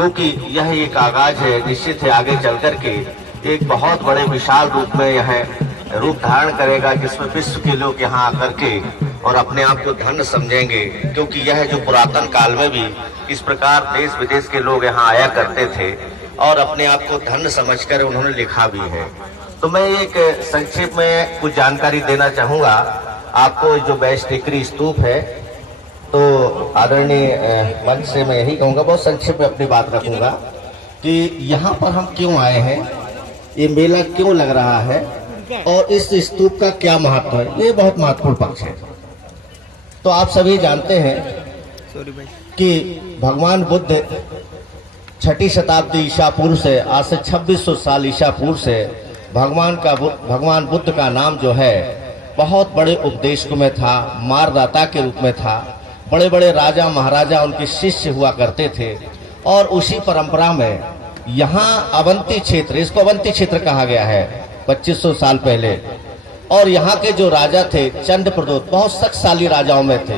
क्योंकि यह एक आगाज है। निश्चित है आगे चल करके एक बहुत बड़े विशाल रूप में यह रूप धारण करेगा, जिसमें विश्व के लोग यहाँ आकर के और अपने आप को धन्य समझेंगे, क्योंकि यह जो पुरातन काल में भी इस प्रकार देश विदेश के लोग यहाँ आया करते थे और अपने आप को धन्य समझकर उन्होंने लिखा भी है। तो मैं एक संक्षेप में कुछ जानकारी देना चाहूंगा आपको। जो बैश टेकरी स्तूप है, तो आदरणीय मंच से मैं यही कहूंगा, बहुत संक्षेप में अपनी बात रखूंगा कि यहाँ पर हम क्यों आए हैं, ये मेला क्यों लग रहा है और इस स्तूप का क्या महत्व है। ये बहुत महत्वपूर्ण पक्ष है। तो आप सभी जानते हैं कि भगवान बुद्ध 6ठी शताब्दी ईसा पूर्व से, आज से 2600 साल ईसा पूर्व से भगवान बुद्ध का नाम जो है बहुत बड़े उपदेशकों में था, मार्गदाता के रूप में था। बड़े बड़े राजा महाराजा उनके शिष्य हुआ करते थे और उसी परंपरा में यहाँ अवंती क्षेत्र, इसको अवंती क्षेत्र कहा गया है 2500 साल पहले। और यहाँ के जो राजा थे चंड प्रदोत, बहुत शक्तिशाली राजाओं में थे।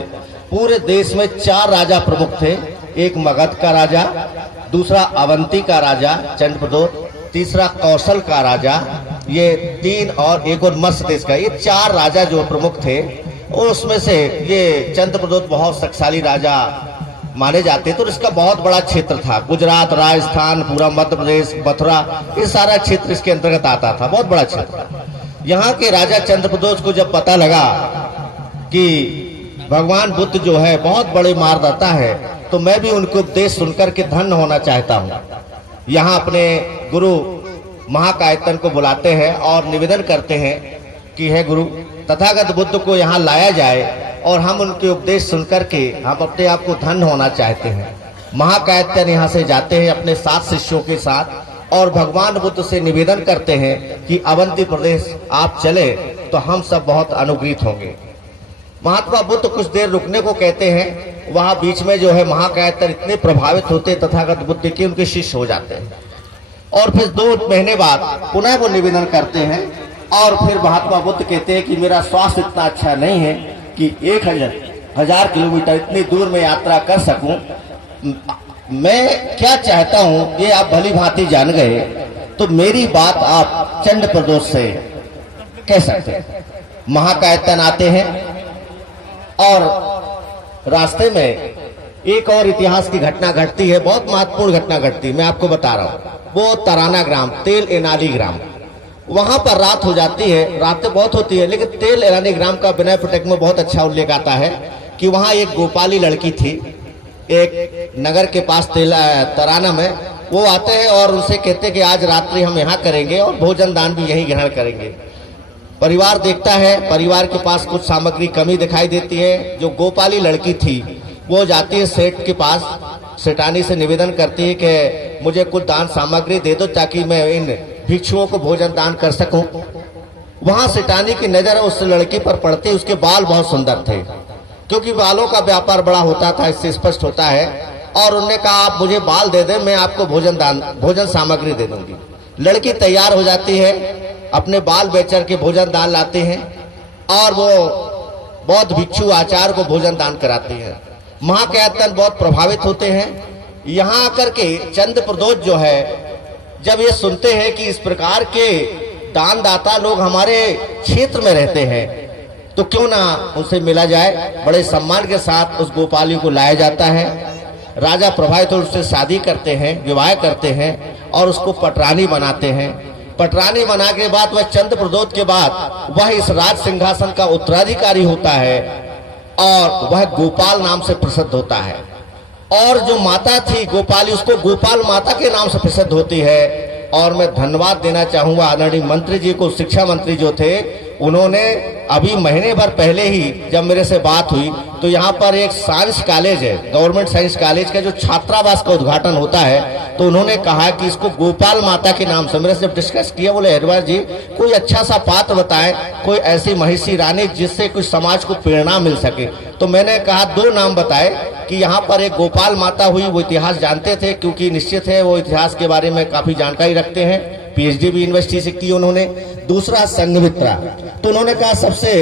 पूरे देश में 4 राजा प्रमुख थे, एक मगध का राजा, दूसरा अवंती का राजा चंड प्रदोत, तीसरा कौशल का राजा, ये 3 और एक और मत्स्य देश का। ये 4 राजा जो प्रमुख थे, उसमें से ये चंद्र प्रदोत बहुत शक्तिशाली राजा माने जाते। तो इसका बहुत बड़ा क्षेत्र था, गुजरात, राजस्थान, पूरा मध्य प्रदेश, मथुरा, ये सारा क्षेत्र इसके अंतर्गत आता था, बहुत बड़ा क्षेत्र। यहाँ के राजा चंद्र प्रदोत को जब पता लगा कि भगवान बुद्ध जो है बहुत बड़े मार्गदाता है, तो मैं भी उनके उपदेश सुनकर के धन्य होना चाहता हूँ। यहाँ अपने गुरु महाकायतन को बुलाते हैं और निवेदन करते हैं कि हे गुरु, तथागत बुद्ध को यहाँ लाया जाए और हम उनके उपदेश सुनकर के हम अपने आप को धन्य होना चाहते हैं। महाकायतन यहाँ से जाते हैं अपने 7 शिष्यों के साथ और भगवान बुद्ध से निवेदन करते हैं कि अवंती प्रदेश आप चले तो हम सब बहुत अनुग्रहित होंगे। महात्मा बुद्ध कुछ देर रुकने को कहते हैं। वहां बीच में जो है महाकायतन इतने प्रभावित होते तथागत बुद्ध के, उनके शिष्य हो जाते हैं। और फिर 2 महीने बाद पुनः वो निवेदन करते हैं और फिर महात्मा बुद्ध कहते हैं कि मेरा स्वास्थ्य इतना अच्छा नहीं है कि 1000 किलोमीटर इतनी दूर में यात्रा कर सकूं। मैं क्या चाहता हूं ये आप भली भांति जान गए, तो मेरी बात आप चंड प्रदोष से कह सकते हैं। महाकायतन आते हैं और रास्ते में एक और इतिहास की घटना घटती है, बहुत महत्वपूर्ण घटना घटती है, मैं आपको बता रहा हूँ। वो तराना ग्राम, तेल एनाली ग्राम, वहां पर रात हो जाती है। रातें बहुत होती है, लेकिन तेल एनाली ग्राम का विनय पिटक में बहुत अच्छा उल्लेख आता है कि वहां एक गोपाली लड़की थी, एक नगर के पास तराना में। वो आते हैं और उनसे कहते हैं कि आज रात्रि हम यहाँ करेंगे और भोजन दान भी यही ग्रहण करेंगे। परिवार देखता है, परिवार के पास कुछ सामग्री कमी दिखाई देती है। जो गोपाली लड़की थी वो जाती है सेठ के पास, सेठानी से निवेदन करती है कि मुझे कुछ दान सामग्री दे दो ताकि मैं इन भिक्षुओं को भोजन दान कर सकूं। वहां सेठानी की नजर उस लड़की पर पड़ती, उसके बाल बहुत सुंदर थे, क्योंकि बालों का व्यापार बड़ा होता था, इससे स्पष्ट होता है। और उन्होंने कहा आप मुझे बाल दे दें, मैं आपको भोजन सामग्री दे दूंगी। लड़की तैयार हो जाती है, अपने बाल बेचकर के भोजन दान लाते हैं और वो बौद्ध भिक्षु आचार्य को भोजन दान कराती है। महाकायतन बहुत प्रभावित होते हैं। यहाँ आकर के चंद्र प्रदोष जो है, जब ये सुनते हैं कि इस प्रकार के दानदाता लोग हमारे क्षेत्र में रहते हैं, तो क्यों ना उनसे मिला जाए। बड़े सम्मान के साथ उस गोपाली को लाया जाता है। राजा प्रभावित होकर उससे शादी करते हैं, विवाह करते हैं और उसको पटरानी बनाते हैं। पटरानी बना के बाद वह चंद्र प्रदोष के बाद वह इस राज सिंहासन का उत्तराधिकारी होता है और वह गोपाल नाम से प्रसिद्ध होता है। और जो माता थी गोपाली, उसको गोपाल माता के नाम से प्रसिद्ध होती है। और मैं धन्यवाद देना चाहूंगा आदरणीय मंत्री जी को, शिक्षा मंत्री जो थे, उन्होंने अभी महीने भर पहले ही जब मेरे से बात हुई तो यहाँ पर एक साइंस कॉलेज है, गवर्नमेंट साइंस कॉलेज का जो छात्रावास का उद्घाटन होता है, तो उन्होंने कहा कि इसको गोपाल माता के नाम से। मेरे से डिस्कस किया, बोले हेडवार जी कोई अच्छा सा पात्र बताएं, कोई ऐसी महिषी रानी जिससे कुछ समाज को प्रेरणा मिल सके। तो मैंने कहा 2 नाम बताए कि यहाँ पर एक गोपाल माता हुई, वो इतिहास जानते थे क्योंकि निश्चित है वो इतिहास के बारे में काफी जानकारी रखते हैं, पीएचडी भी यूनिवर्सिटी से की उन्होंने। दूसरा संघमित्रा। तो उन्होंने कहा सबसे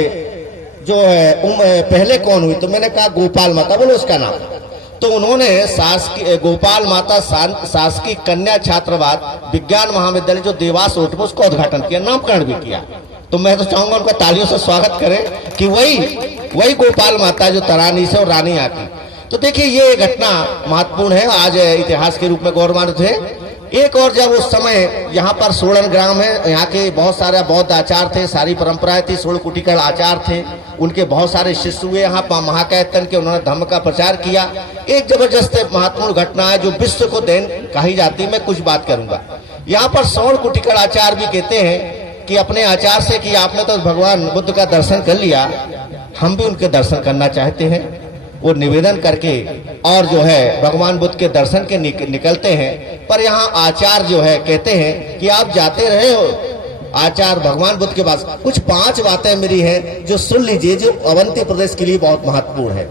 जो है पहले कौन हुई, तो मैंने कहा गोपाल माता, बोलो उसका नाम। तो उन्होंने शासकीय गोपाल माता शासकीय कन्या छात्रावास विज्ञान महाविद्यालय जो देवास रोड में उसका उद्घाटन किया, नामकरण भी किया। तो मैं तो चाहूंगा उनका तालियों से स्वागत करें कि वही गोपाल माता जो तरानी से और रानी आती। तो देखिए ये घटना महत्वपूर्ण है, आज इतिहास के रूप में गौरवान्वित है। एक और जब उस समय यहाँ पर सोलन ग्राम है, यहाँ के बहुत सारे बौद्ध आचार थे, सारी परंपराएं थी, सोल कुटिकल आचार थे, उनके बहुत सारे शिष्य हुए यहाँ महाकायतन के, उन्होंने धर्म का प्रचार किया। एक जबरदस्त महत्वपूर्ण घटना है जो विश्व को देन कही जाती है, मैं कुछ बात करूंगा। यहाँ पर सोल कुटिकल आचार भी कहते हैं कि अपने आचार से कि आपने तो भगवान बुद्ध का दर्शन कर लिया, हम भी उनके दर्शन करना चाहते हैं। वो निवेदन करके और जो है भगवान बुद्ध के दर्शन के निकलते हैं। पर यहाँ आचार जो है कहते हैं कि आप जाते रहे हो आचार भगवान बुद्ध के पास, कुछ 5 बातें मेरी हैं जो सुन लीजिए, जो अवंती प्रदेश के लिए बहुत महत्वपूर्ण है।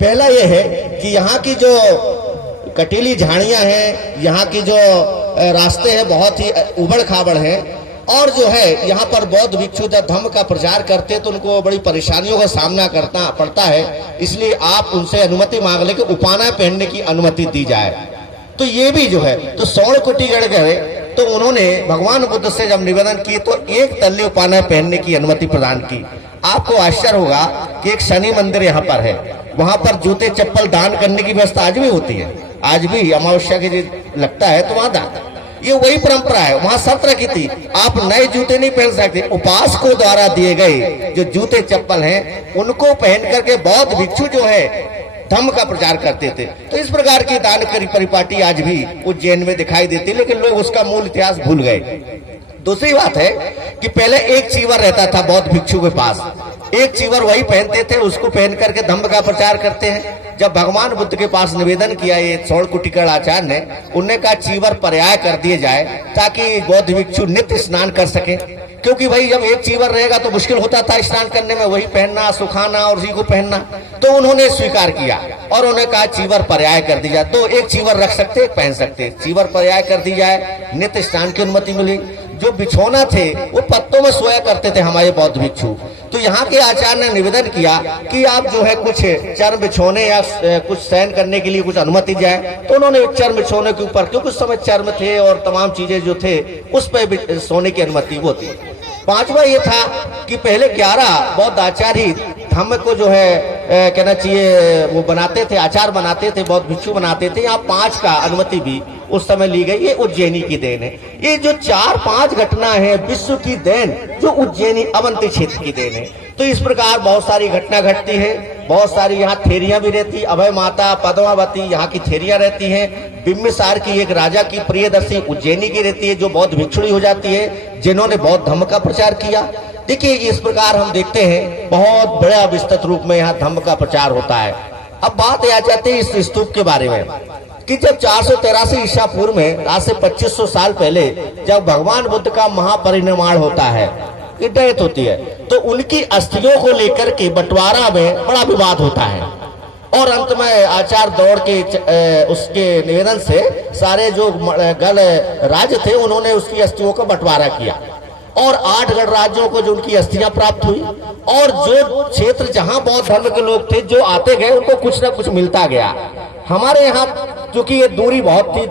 पहला ये है कि यहाँ की जो कटीली झाड़ियां हैं, यहाँ की जो रास्ते हैं बहुत ही उबड़ खाबड़ हैं, और जो है यहाँ पर बौद्ध भिक्षु जब धम्म का प्रचार करते हैं तो उनको बड़ी परेशानियों का सामना करना पड़ता है। इसलिए आप उनसे अनुमति मांग ले कि उपाना पहनने की अनुमति दी जाए। तो ये भी जो है तो स्वर्ण कुटीगढ़ गए तो उन्होंने भगवान बुद्ध से जब निवेदन किए तो एक तल्ले उपाना पहनने की अनुमति प्रदान की। आपको आश्चर्य होगा कि एक शनि मंदिर यहाँ पर है, वहां पर जूते चप्पल दान करने की व्यवस्था आज भी होती है। आज भी अमावस्या के दिन लगता है तो वहां दान, ये वही परंपरा है। वहां शर्त रखी थी आप नए जूते नहीं पहन सकते, उपासकों द्वारा दिए गए जो जूते चप्पल हैं उनको पहन करके बौद्ध भिक्षु जो है धम्म का प्रचार करते थे। तो इस प्रकार की दान करी परिपाटी आज भी उज्जैन में दिखाई देती, लेकिन लोग उसका मूल इतिहास भूल गए। दूसरी बात है कि पहले एक चीवर रहता था बौद्ध भिक्षु के पास, एक चीवर वही पहनते थे, उसको पहन करके धम्म का प्रचार करते हैं। जब भगवान बुद्ध के पास निवेदन किया ये स्वर्ण कुटीकढ़ आचार्य ने, उन्होंने कहा चीवर पर्याय कर दिए जाए ताकि बौद्ध भिक्षु नित्य स्नान कर सके, क्योंकि भाई जब एक चीवर रहेगा तो मुश्किल होता था स्नान करने में, वही पहनना सुखाना और उसी को पहनना। तो उन्होंने स्वीकार किया और उन्होंने कहा चीवर पर्याय कर दी जाए। तो एक चीवर रख सकते पहन सकते, चीवर पर्याय कर दी जाए, नित्य स्नान की अनुमति मिली। जो बिछौना थे वो पत्तों में सोया करते थे हमारे बौद्ध भिक्षु। तो यहाँ के आचार्य ने निवेदन किया कि आप जो है कुछ चर्म बिछौने या कुछ शयन करने के लिए कुछ अनुमति जाए। तो उन्होंने चर्म बिछौने के ऊपर, क्योंकि उस समय चर्म थे और तमाम चीजें जो थे उस पर सोने की अनुमति वो थी। 5वां ये था कि पहले 11 बौद्ध आचार्य ही धम्म को जो है कहना चाहिए वो बनाते थे, आचार बनाते थे, बौद्ध भिक्षु बनाते थे। यहाँ 5 का अनुमति भी उस समय ली गई। ये उज्जैनी की देन है। ये जो 4-5 घटना है विश्व की देन, जो उज्जैनी अवंती क्षेत्र की देन है। तो इस प्रकार बहुत सारी घटना घटती है, बहुत सारी यहाँ थेरियां भी रहती, अभय माता पद्मावती यहाँ की थेरियां रहती हैं। बिम्बिसार की एक राजा की प्रियदर्शी उज्जैनी की रहती है जो बौद्ध भिक्षुणी हो जाती है, जिन्होंने बौद्ध धम्म का प्रचार किया। देखिए इस प्रकार हम देखते हैं बहुत बड़ा विस्तृत रूप में यहाँ धम्म का प्रचार होता है। अब बात आ जाती है इस स्तूप के बारे में कि जब 483 ईसा पूर्व में, आज से 2500 साल पहले जब भगवान बुद्ध का महापरिनिर्वाण होता है, डेथ होती है, तो उनकी अस्थियों को लेकर के बंटवारा में बड़ा विवाद होता है। और अंत में आचार दौड़ के उसके निवेदन से सारे जो गण राज्य थे उन्होंने उसकी अस्थियों का बंटवारा किया और 8 गण राज्यों को जो उनकी अस्थियां प्राप्त हुई। और जो क्षेत्र जहां बौद्ध धर्म के लोग थे जो आते गए उनको कुछ ना कुछ मिलता गया। हमारे यहाँ क्योंकि ये दूरी बहुत थी,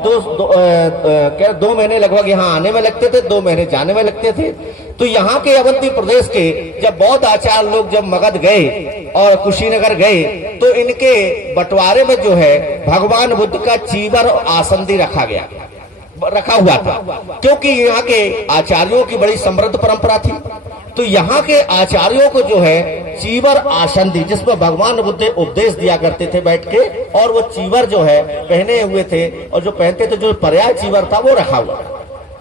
2 महीने लगभग यहाँ आने में लगते थे, 2 महीने जाने में लगते थे। तो यहाँ के अवंती प्रदेश के जब बौद्ध आचार्य लोग जब मगध गए और कुशीनगर गए तो इनके बंटवारे में जो है भगवान बुद्ध का चीवर और आसंदी रखा हुआ था, क्योंकि यहाँ के आचार्यों की बड़ी समृद्ध परंपरा थी। तो यहाँ के आचार्यों को जो है चीवर आसंदी, जिसमें भगवान बुद्ध उपदेश दिया करते थे बैठ के, और वो चीवर जो है पहने हुए थे और जो पहनते थे, जो पर्याय चीवर था वो रखा हुआ।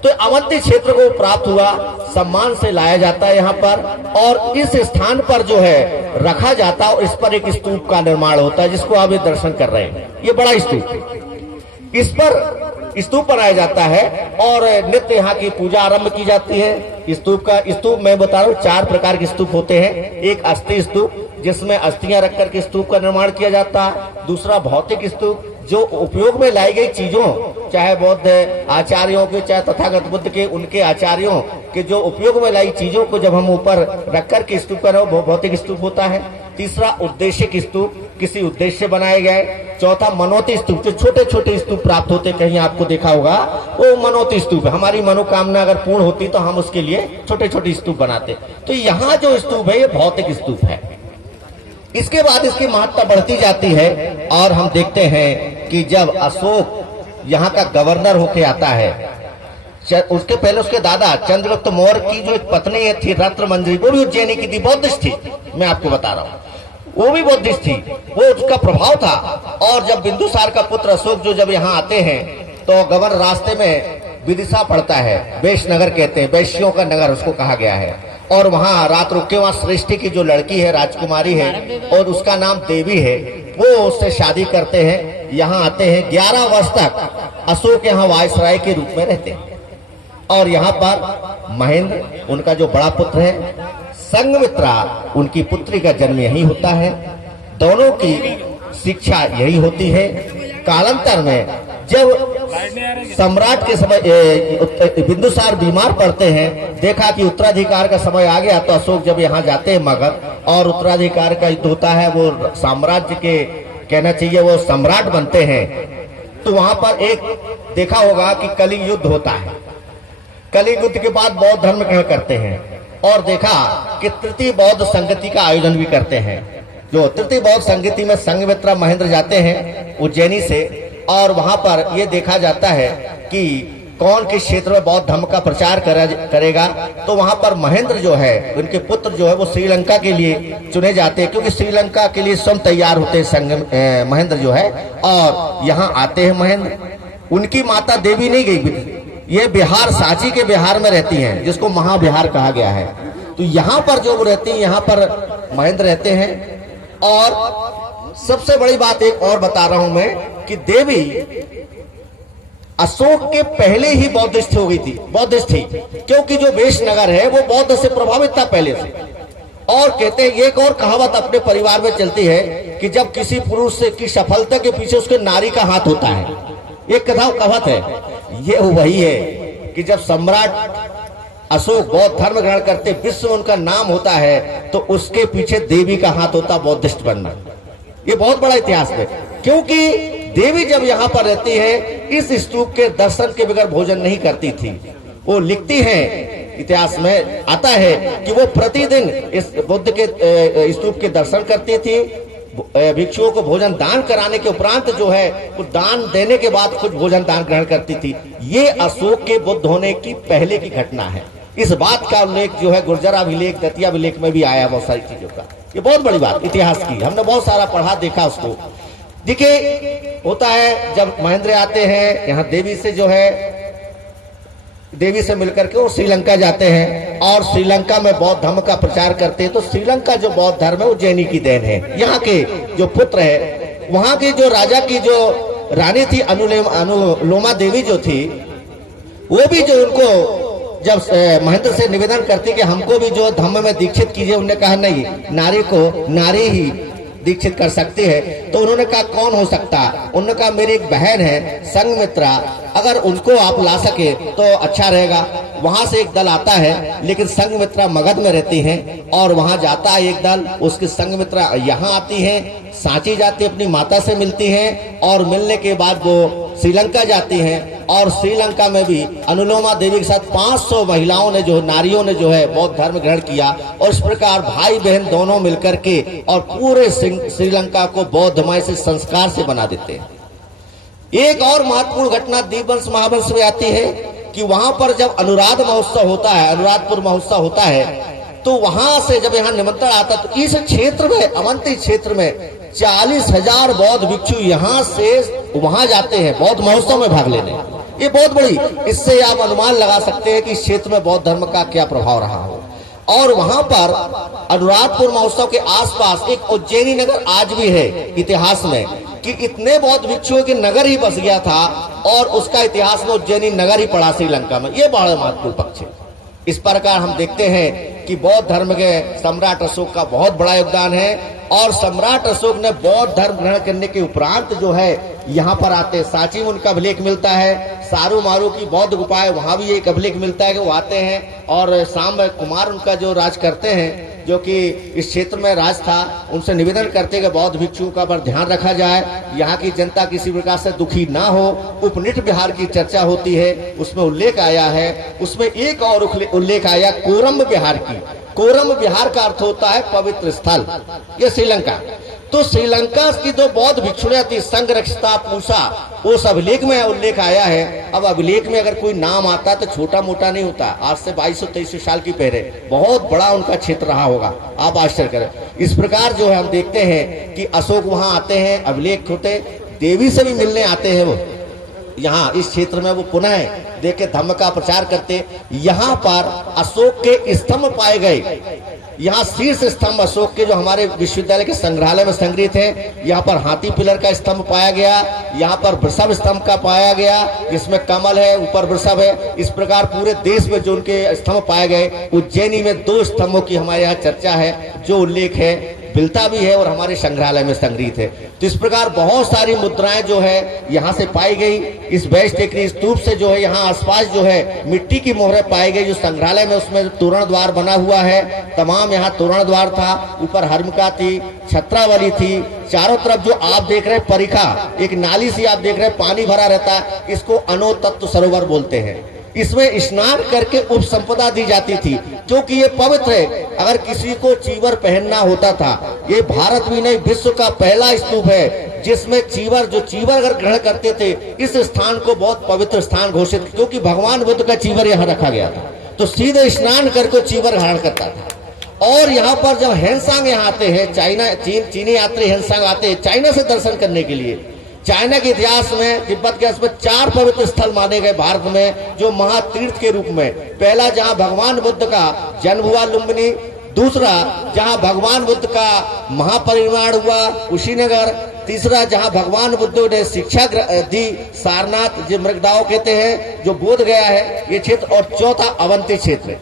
तो अवंती क्षेत्र को प्राप्त हुआ, सम्मान से लाया जाता है यहाँ पर, और इस स्थान पर जो है रखा जाता है और इस पर एक स्तूप का निर्माण होता है जिसको आप ये दर्शन कर रहे हैं। ये बड़ा स्तूप, इस पर स्तूप बनाया जाता है और नित्य यहाँ की पूजा आरंभ की जाती है। स्तूप मैं बता रहा हूँ 4 प्रकार के स्तूप होते हैं। एक अस्थि स्तूप जिसमें अस्थियां रख करके स्तूप का निर्माण किया जाता है। दूसरा भौतिक स्तूप, जो उपयोग में लाई गई चीजों, चाहे बौद्ध आचार्यों के चाहे तथागत बुद्ध के, उनके आचार्यों के जो उपयोग में लाई चीजों को जब हम ऊपर रख करके स्तूप कर, भौतिक स्तूप होता है। तीसरा उद्देश्यक स्तूप, किसी उद्देश्य से बनाए गए। चौथा मनोती स्तूप, जो छोटे छोटे स्तूप प्राप्त होते, कहीं आपको देखा होगा, वो मनोती स्तूप है। हमारी मनोकामना अगर पूर्ण होती तो हम उसके लिए छोटे छोटे स्तूप बनाते। तो यहाँ जो स्तूप है ये भौतिक स्तूप है। इसके बाद इसकी महत्ता बढ़ती जाती है और हम देखते हैं कि जब अशोक यहाँ का गवर्नर होके आता है, उसके पहले उसके दादा चंद्रगुप्त मौर्य की जो एक पत्नी थी रत्न मंजरी, वो भी उज्जैनी की थी, बौद्धिस्ट थी। मैं आपको बता रहा हूँ, वो भी बौद्धिस्ट थी, वो उसका प्रभाव था। और जब बिंदुसार का पुत्र अशोक जो जब यहाँ आते हैं तो गवर्नर रास्ते में विदिशा पड़ता है, वैश्यनगर कहते हैं, वैश्यों का नगर उसको कहा गया है। और वहाँ रात रुक के वहाँ श्रेष्ठी की जो लड़की है, राजकुमारी है, और उसका नाम देवी है, वो उससे शादी करते हैं। यहाँ आते हैं, 11 वर्ष तक अशोक यहाँ वायसराय के रूप में रहते हैं। और यहाँ पर महेंद्र उनका जो बड़ा पुत्र है, संघमित्रा उनकी पुत्री का जन्म यही होता है। दोनों की शिक्षा यही होती है। कालांतर में जब सम्राट के समय बिंदुसार बीमार पड़ते हैं, देखा कि उत्तराधिकार का समय आ गया, तो अशोक जब यहाँ जाते हैं मगध और उत्तराधिकार का युद्ध होता है, वो साम्राज्य के कहना चाहिए वो सम्राट बनते हैं। तो वहां पर एक देखा होगा कि कलिंग युद्ध होता है। कलिंग युद्ध के बाद बौद्ध धर्म ग्रहण करते हैं और देखा कि तृतीय बौद्ध संगति का आयोजन भी करते हैं। जो तृतीय बौद्ध संगति में संघमित्रा महेंद्र जाते हैं उज्जैनी से, और वहां पर यह देखा जाता है कि कौन किस क्षेत्र में बौद्ध धर्म का प्रचार करेगा। तो वहां पर महेंद्र जो है, उनके पुत्र जो है, वो श्रीलंका के लिए चुने जाते हैं, क्योंकि श्रीलंका के लिए स्वयं तैयार होते हैं महेंद्र जो है। और यहाँ आते हैं महेंद्र, उनकी माता देवी नहीं गई, ये बिहार, सांची के बिहार में रहती हैं, जिसको महाबिहार कहा गया है। तो यहाँ पर जो रहती है, यहाँ पर महेंद्र रहते हैं। और सबसे बड़ी बात एक और बता रहा हूं मैं कि देवी अशोक के पहले ही बौद्धिस्ट हो गई थी, बौद्धिस्ट थी, क्योंकि जो वैश्यनगर है वो बौद्ध से प्रभावित था पहले से। और कहते हैं, एक और कहावत अपने परिवार में चलती है कि जब किसी पुरुष से की सफलता के पीछे उसके नारी का हाथ होता है, एक कहावत है। ये वही है कि जब सम्राट अशोक बौद्ध धर्म ग्रहण करते, विश्व में उनका नाम होता है, तो उसके पीछे देवी का हाथ होता बौद्धिस्ट बनना। ये बहुत बड़ा इतिहास है, क्योंकि देवी जब यहाँ पर रहती है, इस स्तूप के दर्शन के बगैर भोजन नहीं करती थी। वो लिखती हैं, इतिहास में आता है कि वो प्रतिदिन इस बुद्ध के स्तूप के दर्शन करती थी। भिक्षुओं को भोजन दान कराने के उपरांत जो है, वो दान देने के बाद खुद भोजन दान ग्रहण करती थी। ये अशोक के बुद्ध होने की पहले की घटना है। इस बात का उल्लेख जो है गुर्जराभिलेख, दतियाभिलेख में भी आया, बहुत सारी चीजों का। ये बहुत बड़ी बात इतिहास की, हमने बहुत सारा पढ़ा, देखा उसको। देखिए होता है, जब महेंद्र आते हैं यहाँ, देवी से जो है, देवी से मिलकर के वो श्रीलंका जाते हैं और श्रीलंका में बौद्ध धर्म का प्रचार करते हैं। तो श्रीलंका जो बौद्ध धर्म है, उज्जैनी की देन है। यहाँ के जो पुत्र है, वहाँ के जो राजा की जो रानी थी अनुलोमा देवी जो थी, वो भी जो उनको जब महेंद्र से निवेदन करती कि हमको भी जो धर्म में दीक्षित कीजिए, उन्होंने कहा नहीं, नारी को नारी ही दीक्षित कर सकती है। तो उन्होंने कहा कौन हो सकता? उन्होंने कहा मेरी एक बहन है संघमित्रा, अगर उनको आप ला सके तो अच्छा रहेगा। वहां से एक दल आता है, लेकिन संघमित्रा मगध में रहती हैं और वहां जाता है एक दल। उसकी संघमित्रा यहाँ आती है, सांची जाती है, अपनी माता से मिलती हैं और मिलने के बाद वो श्रीलंका जाती हैं। और श्रीलंका में भी अनुलोमा देवी के साथ 500 महिलाओं ने जो नारियों ने जो है बौद्ध धर्म ग्रहण किया। और इस प्रकार भाई बहन दोनों मिलकर के और पूरे श्रीलंका को बौद्धमय से संस्कार से बना देते हैं। एक और महत्वपूर्ण घटना दीपवंश महावंश में आती है कि वहां पर जब अनुराध महोत्सव होता है, अनुराधपुर महोत्सव होता है, तो वहां से जब यहाँ निमंत्रण आता, तो इस क्षेत्र में, अवंती क्षेत्र में 40,000 बौद्ध भिक्षु यहाँ से वहां जाते हैं बौद्ध महोत्सव में भाग लेने। ये बहुत बड़ी, इससे आप अनुमान लगा सकते हैं कि इस क्षेत्र में बौद्ध धर्म का क्या प्रभाव रहा हो। और वहां पर अनुराधपुर महोत्सव के आसपास एक उज्जैनी नगर आज भी है इतिहास में, कि इतने बौद्ध भिक्षुओं के नगर ही बस गया था और उसका इतिहास में उज्जैनी नगर ही पड़ा श्रीलंका में। ये बड़ा महत्वपूर्ण पक्ष है। इस प्रकार हम देखते हैं कि बौद्ध धर्म के सम्राट अशोक का बहुत बड़ा योगदान है। और सम्राट अशोक ने बौद्ध धर्म ग्रहण करने के उपरांत जो है यहाँ पर आते, सांची में उनका अभिलेख मिलता है, सारू मारू की बौद्ध गुफा है, वहां भी एक अभिलेख मिलता है कि वो आते हैं और शाम कुमार उनका जो राज करते हैं, जो कि इस क्षेत्र में राज था, उनसे निवेदन करते कि बौद्ध भिक्षुओं का पर ध्यान रखा जाए, यहाँ की जनता किसी प्रकार से दुखी ना हो। उपनिट विहार की चर्चा होती है, उसमें उल्लेख आया है। उसमें एक और उल्लेख आया कोरम विहार की। कोरम विहार का अर्थ होता है पवित्र स्थल। ये श्रीलंका, तो श्रीलंका की जो बौद्ध भिक्षुणियां थी, संरक्षिता पूषा, उस अभिलेख में उल्लेख आया है। अब अभिलेख में अगर कोई नाम आता है तो छोटा मोटा नहीं होता। आज से 2200-2300 साल की पहले बहुत बड़ा उनका क्षेत्र रहा होगा, आप आश्चर्य करें। इस प्रकार जो है हम देखते हैं कि अशोक वहां आते हैं, अभिलेख होते, देवी से भी मिलने आते हैं वो यहाँ इस क्षेत्र में। वो पुनः देखे धर्म का प्रचार करते। यहाँ पर अशोक के स्तंभ पाए गए, यहाँ शीर्ष स्तंभ अशोक के जो हमारे विश्वविद्यालय के संग्रहालय में संग्रहित है। यहाँ पर हाथी पिलर का स्तंभ पाया गया, यहाँ पर वृषभ स्तंभ का पाया गया, जिसमें कमल है, ऊपर वृषभ है। इस प्रकार पूरे देश में जो उनके स्तंभ पाए गए। उज्जैनी में 2 स्तंभों की हमारे यहाँ चर्चा है, जो उल्लेख है, मिलता भी है और हमारे संग्रहालय में संग्रहित है। तो इस प्रकार बहुत सारी मुद्राएं जो है यहाँ से पाई गई। इस बैश टेकरी स्तूप से जो है यहाँ आसपास जो है मिट्टी की मोहरें पाई गई, जो संग्रहालय में उसमें तोरण द्वार बना हुआ है। तमाम यहाँ तोरण द्वार था, ऊपर हर्मिका थी, छत्रावली थी। चारों तरफ जो आप देख रहे हैं परिखा, एक नाली सी आप देख रहे हैं, पानी भरा रहता है, इसको अनोतत्व सरोवर बोलते हैं। इसमें स्नान करके उप संपदा दी जाती थी, क्योंकि ये पवित्र है। अगर किसी को चीवर पहनना होता था, ये भारत में नहीं विश्व का पहला स्तूप है जिसमें चीवर अगर ग्रहण करते थे, इस स्थान को बहुत पवित्र स्थान घोषित, क्योंकि भगवान बुद्ध का चीवर यहाँ रखा गया था। तो सीधे स्नान करके चीवर धारण करता था। और यहाँ पर जब हेनसांग यहाँ आते हैं, चीनी यात्री हेनसांग आते हैं चाइना से दर्शन करने के लिए। चाइना के इतिहास में, तिब्बत के इसमें 4 पवित्र स्थल माने गए भारत में, जो महातीर्थ के रूप में। पहला जहां भगवान बुद्ध का जन्म हुआ, लुम्बिनी। दूसरा जहां भगवान बुद्ध का महापरिनिर्वाण हुआ, कुशीनगर। तीसरा जहां भगवान बुद्ध ने शिक्षा दी, सारनाथ, जो मृगडाओ कहते हैं, जो बोध गया है ये क्षेत्र। और चौथा अवंती क्षेत्र,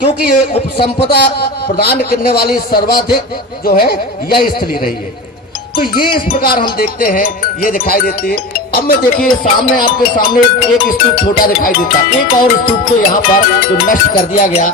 क्योंकि ये उपसंपदा प्रदान करने वाली सर्वाधिक जो है यह स्थली रही है। तो ये इस प्रकार हम देखते हैं, ये दिखाई देती है। अब मैं देखिए सामने, आपके सामने एक स्तूप छोटा दिखाई देता है, एक और स्तूप तो यहाँ पर जो नष्ट कर दिया गया।